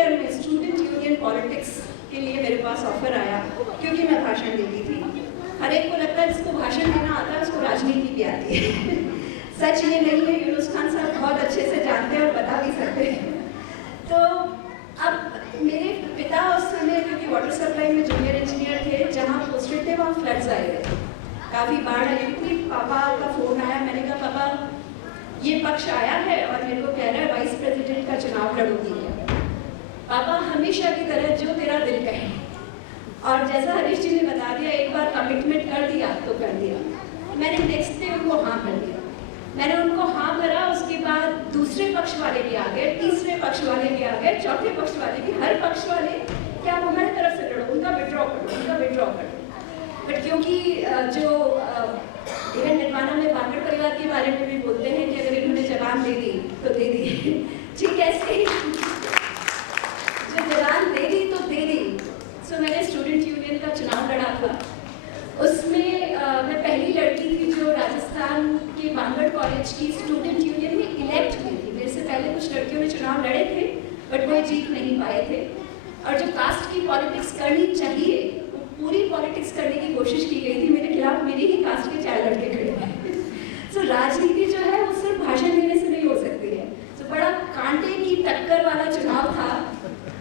Year में student union politics के लिए मेरे पास ऑफर आया, क्योंकि मैं भाषण देती थी। हर एक को लगता है जिसको भाषण देना आता है उसको राजनीति भी आती है। सच ये नहीं है, यूनुस खान साहब बहुत अच्छे से जानते हैं और बता भी सकते हैं। तो अब मेरे पिता उस समय, क्योंकि वाटर सप्लाई में जूनियर इंजीनियर थे, जहाँ पोस्टेड थे वहाँ फ्लड्स आए हुए, काफ़ी बाढ़ आई थी। पापा का फ़ोन आया, मैंने कहा पापा ये पक्ष आया है और मेरे को कह रहा है वाइस प्रेसिडेंट का चुनाव लड़ूंगी क्या? पापा हमेशा की तरह जो तेरा दिल कहे, और जैसा हरीश जी ने बता दिया, एक बार कमिटमेंट कर दिया तो कर दिया। मैंने नेक्स्ट डे उनको हाँ कर दिया। मैंने उनको हाँ करा, उसके बाद दूसरे पक्ष वाले भी आ गए, तीसरे पक्ष वाले भी आ गए, चौथे पक्ष वाले भी, हर पक्ष वाले क्या आप हमारी तरफ से लड़ो, उनका विड्रॉ करो, उनका विड्रॉ करो। बट क्योंकि जो इवन निर्माणा में बांगड़ परिवार के बारे में भी बोलते हैं कि अगर इन्होंने जबान दे दी तो दे दी, ठीक ऐसे ही जो जबान दे दी तो दे दी। सो मैंने स्टूडेंट यूनियन का चुनाव लड़ा था। उसमें मैं पहली लड़की थी जो राजस्थान के बांगड़ कॉलेज की स्टूडेंट यूनियन में इलेक्ट हुई थी। मेरे से पहले कुछ लड़कियों ने चुनाव लड़े थे बट कोई जीत नहीं पाए थे। और जो कास्ट की पॉलिटिक्स करनी चाहिए वो पूरी पॉलिटिक्स करने की कोशिश की गई थी। मेरे खिलाफ मेरी ही कास्ट के 4 लड़के खड़े थे। सो राजनीति जो है वो सिर्फ भाषण देने से नहीं हो सकती है। सो बड़ा कांटे की टक्कर वाला चुनाव था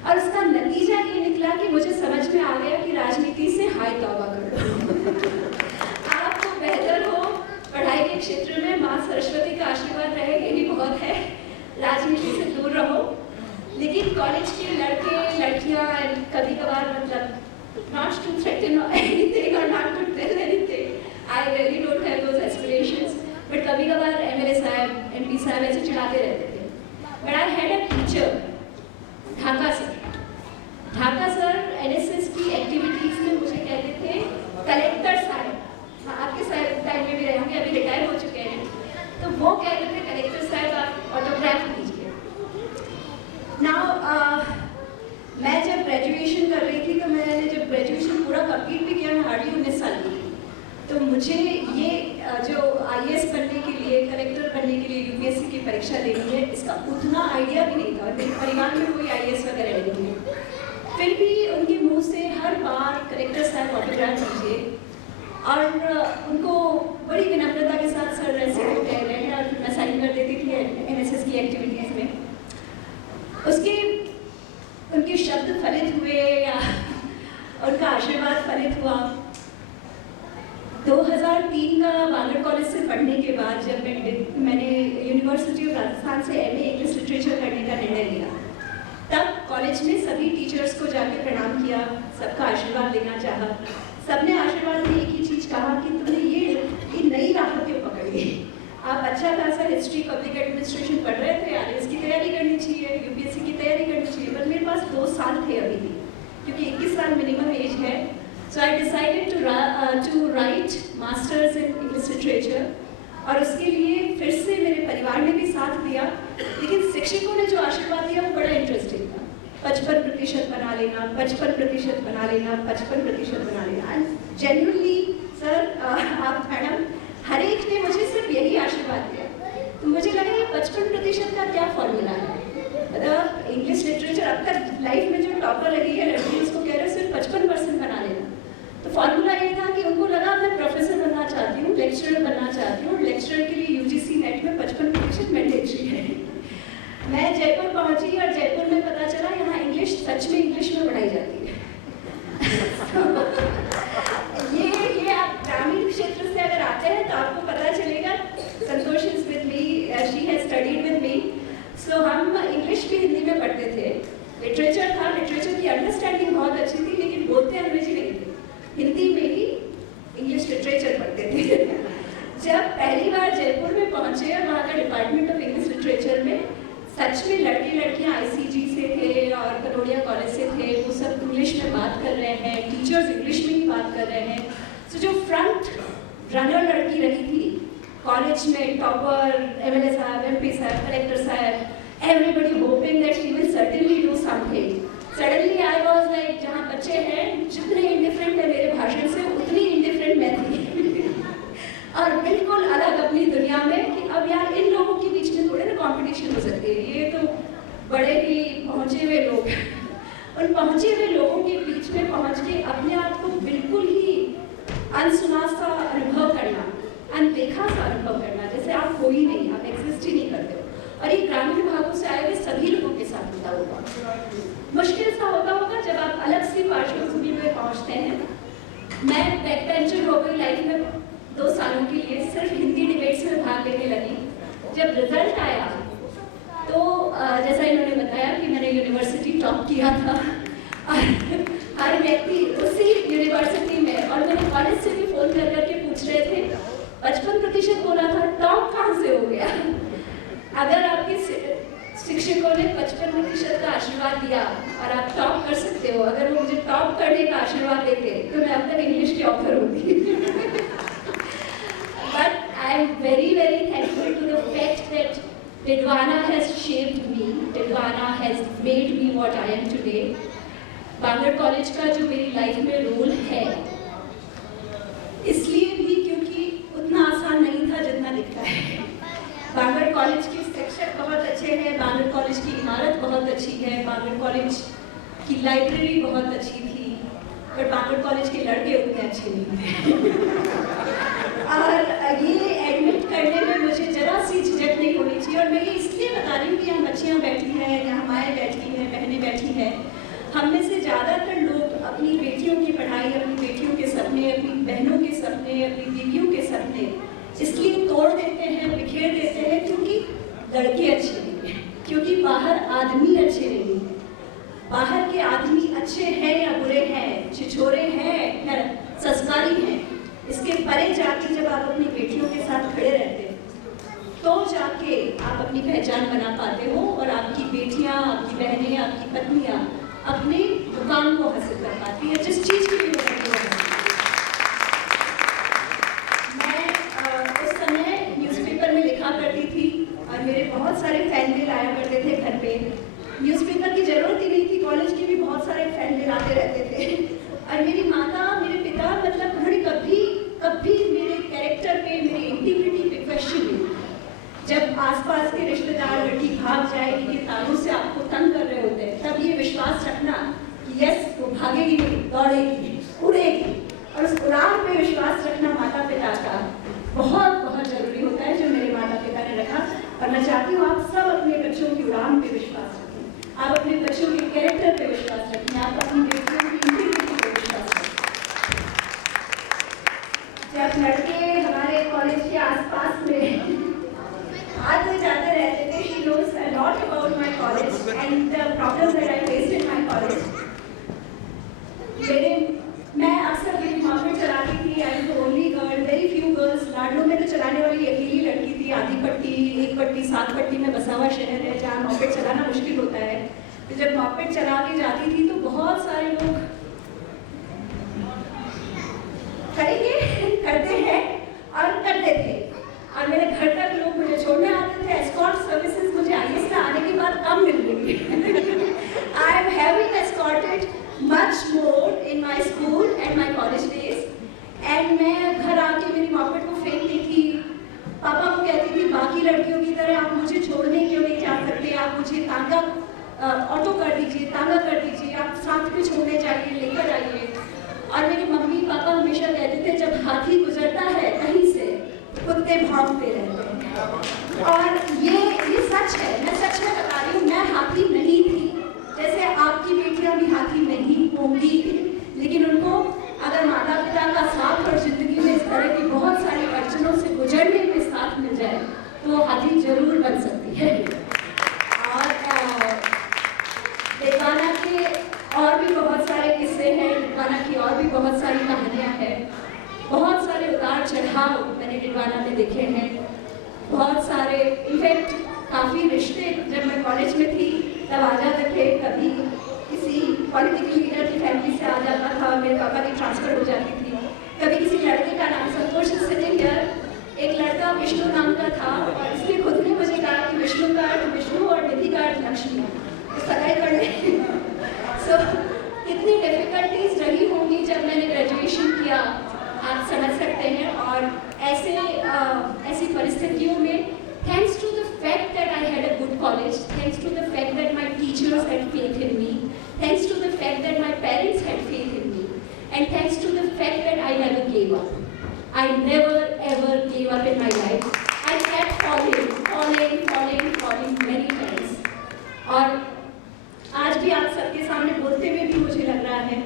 और उसका नतीजा ये निकला कि मुझे समझ में आ गया कि राजनीति से हाय तौबा कर लो। आपको बेहतर हो पढ़ाई के क्षेत्र में, माँ सरस्वती का आशीर्वाद रहे, यही बहुत है। राजनीति से दूर रहो। लेकिन कॉलेज के लड़के लड़कियाँ कभी कभार मतलब नॉट टू थ्रेटन एनीथिंग और not to tell anything, I really don't have those aspirations, but कभी कभार एमएलए साहब एमपी साहब ऐसे चिढ़ाते रहते थे। But I had a teacher Dhaka sir. Dhaka sir NSS की एक्टिविटीज़ में मुझे कहते थे कलेक्टर साहब, आपके टाइम में भी रहे होंगे, अभी रिटायर हो चुके हैं, तो वो कहते थे कलेक्टर साहब आप ऑटोग्राफ लीजिए। नाउ मैं जब ग्रेजुएशन कर रही थी, तो मैंने जब ग्रेजुएशन पूरा कंप्लीट भी किया, मैं हार्डली 19 साल की थी। तो मुझे ये जो आईएएस बनने के लिए, कलेक्टर बनने के लिए यूपीएससी की परीक्षा देनी है, इसका उतना आइडिया भी नहीं था। और मेरे परिवार में कोई आईएएस वगैरह नहीं है। फिर भी उनके मुंह से हर बार कलेक्टर साहब ऑटोग्राफ लीजिए, और उनको बड़ी विनम्रता के साथ सर ऐसे वो कह रहे हैं, और फिर मैं साइन कर देती थी एनएसएस की एक्टिविटीज़ में। उसके उनके शब्द फलित हुए या उनका आशीर्वाद फलित हुआ। 2003 का बांगड़ कॉलेज से पढ़ने के बाद जब मैंने यूनिवर्सिटी ऑफ राजस्थान से एमए इंग्लिश लिटरेचर करने का निर्णय लिया, तब कॉलेज में सभी टीचर्स को जाके प्रणाम किया, सबका आशीर्वाद लेना चाहा। सबने आशीर्वाद में एक ही चीज़ कहा कि तुमने ये नई राह क्यों पकड़ी। आप अच्छा खासा हिस्ट्री, पब्लिक एडमिनिस्ट्रेशन पढ़ रहे थे, आईएएस की तैयारी करनी चाहिए, यूपीएससी की तैयारी करनी चाहिए। बट मेरे पास 2 साल थे अभी भी, क्योंकि 21 साल मिनिमम एज है। So I decided to write masters in English literature, और उसके लिए फिर से मेरे परिवार ने भी साथ दिया। लेकिन शिक्षकों ने जो आशीर्वाद दिया वो बड़ा इंटरेस्टिंग था। 55% बना लेना, 55% बना लेना, 55% बना लेना। एंड जेन्युइनली सर, आप मैडम, हर एक ने मुझे सिर्फ यही आशीर्वाद दिया। तो मुझे लगा ये 55% का क्या फॉर्मूला है। मतलब इंग्लिश लिटरेचर अब तक लाइफ में जो टॉपर लगी है लड़की, उसको कह रहे हैं सिर्फ 55% बना लेना। तो फॉर्मूला ये था कि उनको लगा मैं प्रोफेसर बनना चाहती हूँ, लेक्चरर बनना चाहती हूँ। लेक्चरर के लिए यूजीसी नेट में 55% मैंडेटरी है। मैं जयपुर पहुँची और जयपुर में पता चला यहाँ इंग्लिश सच में इंग्लिश में पढ़ाई जाती है। ये आप ग्रामीण क्षेत्र से अगर आते हैं तो आपको पता चलेगा। Santosh is with me, she has studied with me. So हम इंग्लिश भी हिंदी में पढ़ते थे। लिटरेचर था, लिटरेचर की अंडरस्टैंडिंग बहुत अच्छी थी, लेकिन बोलते अंग्रेजी नहीं थे, हिंदी में ही इंग्लिश लिटरेचर पढ़ते थे। जब पहली बार जयपुर में पहुंचे और वहाँ का डिपार्टमेंट ऑफ इंग्लिश लिटरेचर में सच में लड़के लड़कियाँ आईसीजी से थे और कनोडिया कॉलेज से थे, वो सब इंग्लिश में बात कर रहे हैं, टीचर्स इंग्लिश में ही बात कर रहे हैं। सो जो फ्रंट रनर लड़की रही थी कॉलेज में, टॉपर, एमएलए साहब, एमपी साहब, कलेक्टर साहब, everybody hoping that she will certainly do something. Suddenly I was like, जहाँ बच्चे हैं जितने इंडिफरेंट है मेरे भाषण से उतनी इंडिफरेंट मैं थी। और बिल्कुल अलग अपनी दुनिया में कि अब यार इन लोगों के बीच में थोड़े ना कंपटीशन हो सकती है, ये तो बड़े ही पहुँचे हुए लोग उन पहुंचे हुए लोगों के बीच में पहुंच के अपने आप को बिल्कुल ही अनसुना सा अनुभव करना, अनदेखा सा अनुभव करना, जैसे आप हो ही नहीं, आप एग्जिस्ट ही नहीं करते हो। और ये ग्रामीण भागों से आए हुए सभी लोगों के साथ होता होगा। मुश्किल सा होता होगा जब आप अलग सी पार्श्वभूमि में पहुंचते हैं। मैं बैक बेंचर हो गई लाइफ में 2 सालों के लिए, सिर्फ हिंदी डिबेट्स में भाग लेने लगी। जब रिजल्ट आया तो जैसा इन्होंने बताया कि मैंने यूनिवर्सिटी टॉप किया था, और हर व्यक्ति उसी यूनिवर्सिटी में, और मेरे कॉलेज से भी फोन कर करके पूछ रहे थे 55% बोला था, टॉप कहाँ से हो गया? अगर आपके शिक्षकों ने 55% का आशीर्वाद दिया और आप टॉप कर सकते हो, अगर वो मुझे टॉप करने का आशीर्वाद देते तो मैं अब तक इंग्लिश की ऑथर होती। But I am very very thankful to the fact that Tidwana has shaped me, Tidwana has made me what I am today. Bangad college का जो मेरी लाइफ में रोल है, इसलिए भी क्योंकि उतना आसान नहीं था जितना दिखता है। बांगड़ कॉलेज के शिक्षक बहुत अच्छे हैं, बांगड़ कॉलेज की इमारत बहुत अच्छी है, बांगड़ कॉलेज की लाइब्रेरी बहुत अच्छी थी, बट बांगड़ कॉलेज के लड़के उतने अच्छे नहीं थे। और ये एडमिट करने में मुझे जरा सी झिझक नहीं होनी चाहिए, और मैं ये इसलिए बता रही हूँ कि यहाँ बच्चियाँ बैठी हैं, यहाँ माएँ बैठी हैं, बहनें बैठी हैं। हम में से ज़्यादातर लोग अपनी बेटियों की पढ़ाई, अपनी बेटियों के सपने, अपनी बहनों के सपने, अपनी बीवियों के सपने इसलिए तोड़ देते हैं, बिखेर देते हैं क्योंकि लड़के अच्छे नहीं हैं, क्योंकि बाहर आदमी अच्छे नहीं हैं। बाहर के आदमी अच्छे हैं या बुरे हैं, छिछोरे हैं या संस्कारी हैं, इसके परे जाके जब आप अपनी बेटियों के साथ खड़े रहते हैं तो जाके आप अपनी पहचान बना पाते हो, और आपकी बेटियां, आपकी बहनें, आपकी पत्नियां अपने मुकाम को हासिल कर पाती है, जिस चीज़ की भी वो है। मैं उस समय न्यूज़पेपर में लिखा करती थी और मेरे बहुत सारे फैन मेल आया करते थे घर पे। न्यूज़पेपर की जरूरत ही नहीं थी, कॉलेज के भी बहुत सारे फैन मेल आते रहते थे। और मेरी माता, मेरे पिता, मतलब उन्होंने कभी मेरे कैरेक्टर पे, मेरी इंटीग्रिटी पे क्वेश्चन नहीं। जब आसपास के रिश्तेदार लड़की भाग जाएगी, ये तालों से आपको तंग कर रहे होते हैं, तब ये विश्वास रखना कि यस वो भागेगी नहीं, दौड़ेगी, उड़ेगी, और उस उड़ान पे विश्वास रखना माता पिता का बहुत बहुत जरूरी होता है, जो मेरे माता पिता ने रखा। और मैं चाहती हूँ आप सब अपने बच्चों की उड़ान पे विश्वास रखें, आप अपने बच्चों के कैरेक्टर पे विश्वास रखें, आप अपनी बेटियों की इंटीग्रिटी पे विश्वास रखें। जब लड़के हमारे कॉलेज के आसपास में आते जाते रहते थे, she knows a lot about my college and the problems that I faced in my college. मैं अक्सर मेरी मॉकेट चलाती थी, I am the only girl, very few girls. लाडलो में तो चलाने वाली अकेली लड़की थी, आधी पट्टी, 1 पट्टी, 7 पट्टी में बसा हुआ शहर है जहाँ मॉकेट चलाना मुश्किल होता है। तो जब मॉकेट चला के जाती थी तो बहुत सारे लोग करते हैं और करते थे, और मेरे घर तक लोग मुझे छोड़ने आते थे। एस्कॉर्ट सर्विसेज मुझे आईएएस में आने के बाद कम मिल रही है। I am having escorted much more in my school and my college days, and मैं घर आके मेरी मॉकेट को फेंकती थी, पापा को कहती थी बाकी लड़कियों की तरह आप मुझे छोड़ने क्यों नहीं जा सकते, आप मुझे तांगा ऑटो कर दीजिए, तांगा कर दीजिए, आप साथ में छोड़ने जाइए, लेकर जाइए। और मेरे मम्मी पापा हमेशा कहते थे जब हाथी गुजरता है कहीं से कुत्ते भौंकते रहते हैं, और ये सच है, मैं सच में बता रही हूँ, मैं हाथी नहीं थी, जैसे आपकी बेटियां भी हाथी नहीं होंगी, लेकिन उनको अगर माता पिता का साथ और जिंदगी में इस तरह की बहुत सारी अड़चनों से गुजरने में साथ मिल जाए तो वो हाथी जरूर बन सकती है। और टिडवाना के और भी बहुत सारे किस्से हैं, टिडवाना की और भी बहुत सारी कहानियाँ हैं, बहुत सारे उतार चढ़ाव मैंने टिडवाना में देखे हैं, बहुत सारे इनफैक्ट काफ़ी रिश्ते जब मैं कॉलेज में थी तब आ जाते थे, कभी किसी पॉलिटिकल लीडर की फैमिली से आ जाता था, मेरे पापा की ट्रांसफ़र हो जाती थी, कभी किसी लड़के का नाम संतोष सिटिंग हियर, एक लड़का विष्णु नाम का था और इसने खुद ने मुझे कहा कि विष्णु का अर्थ विष्णु और निधि का अर्थ लक्ष्मी, तो सगाई कर ले। सो कितनी डिफिकल्टीज रही होंगी जब मैंने ग्रेजुएशन किया, आप समझ सकते हैं। और ऐसी परिस्थितियों में thanks to the fact that I had a good college, thanks to the fact that my teacher practitioners had faith in me, thanks to the fact that my parents had faith in me, and thanks to the fact that I never gave up. I never ever gave up in my life. I kept falling many times. और आज भी आप सबके सामने बोलते हुए भी मुझे लग रहा है,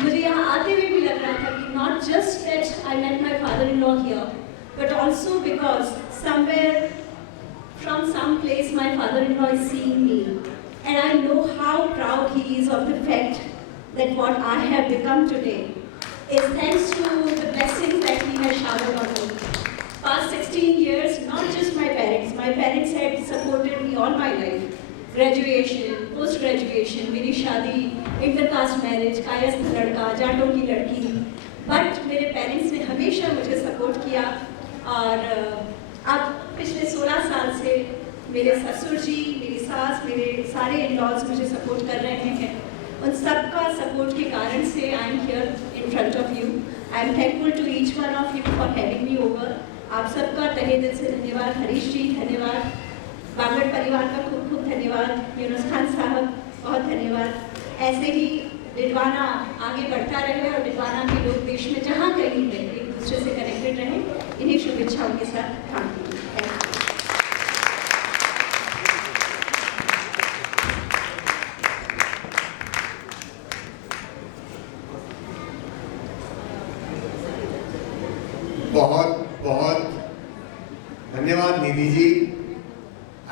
मुझे यहाँ आते हुए भी लग रहा था कि not just that I met my father-in-law here, but also because somewhere from some place my father-in-law is seeing me, and I know how proud he is of the fact that what I have become today is thanks to the blessings that he has showered on me. Past 16 years, not just my parents had supported me all my life. Graduation, post graduation, मेरी शादी, intercaste marriage, Kayastha लड़का, जाटों की लड़की, but मेरे parents ने हमेशा मुझे support किया। और अब पिछले 16 साल से मेरे ससुर जी, मेरी सास, मेरे सारे इन-लॉज मुझे सपोर्ट कर रहे हैं। उन सबका सपोर्ट के कारण से I am here in front of you. I am thankful to each one of you for having me over. आप सबका तहे दिल से धन्यवाद। हरीश जी धन्यवाद, बांगड़ परिवार का खूब खूब धन्यवाद, यूनुस खान साहब बहुत धन्यवाद। ऐसे ही डिडवाना आगे बढ़ता रहे और डिडवाना के लोग देश में जहाँ कहीं भी एक दूसरे से कनेक्टेड रहें। इन्हीं शुभेच्छाओं के साथ काम कीजिए। बहुत बहुत धन्यवाद निधि जी।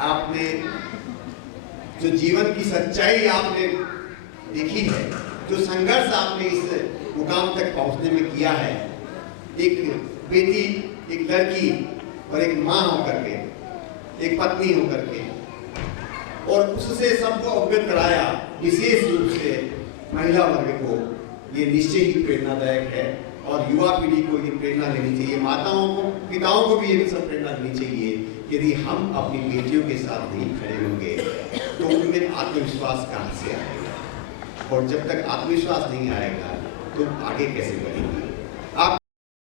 आपने जो जीवन की सच्चाई आपने देखी है, जो संघर्ष आपने इस मुकाम तक पहुंचने में किया है, एक बेटी, एक लड़की और एक माँ होकर के, एक पत्नी होकर के, और उससे सबको अवगत कराया, विशेष रूप से महिला वर्ग को, ये निश्चय ही प्रेरणादायक है। और युवा पीढ़ी को ये प्रेरणा लेनी चाहिए, माताओं को, पिताओं को भी ये सब प्रेरणा लेनी चाहिए। यदि हम अपनी बेटियों के साथ नहीं खड़े होंगे तो उनमें आत्मविश्वास कहाँ से आएगा, और जब तक आत्मविश्वास नहीं आएगा तो आगे कैसे बढ़ेंगे।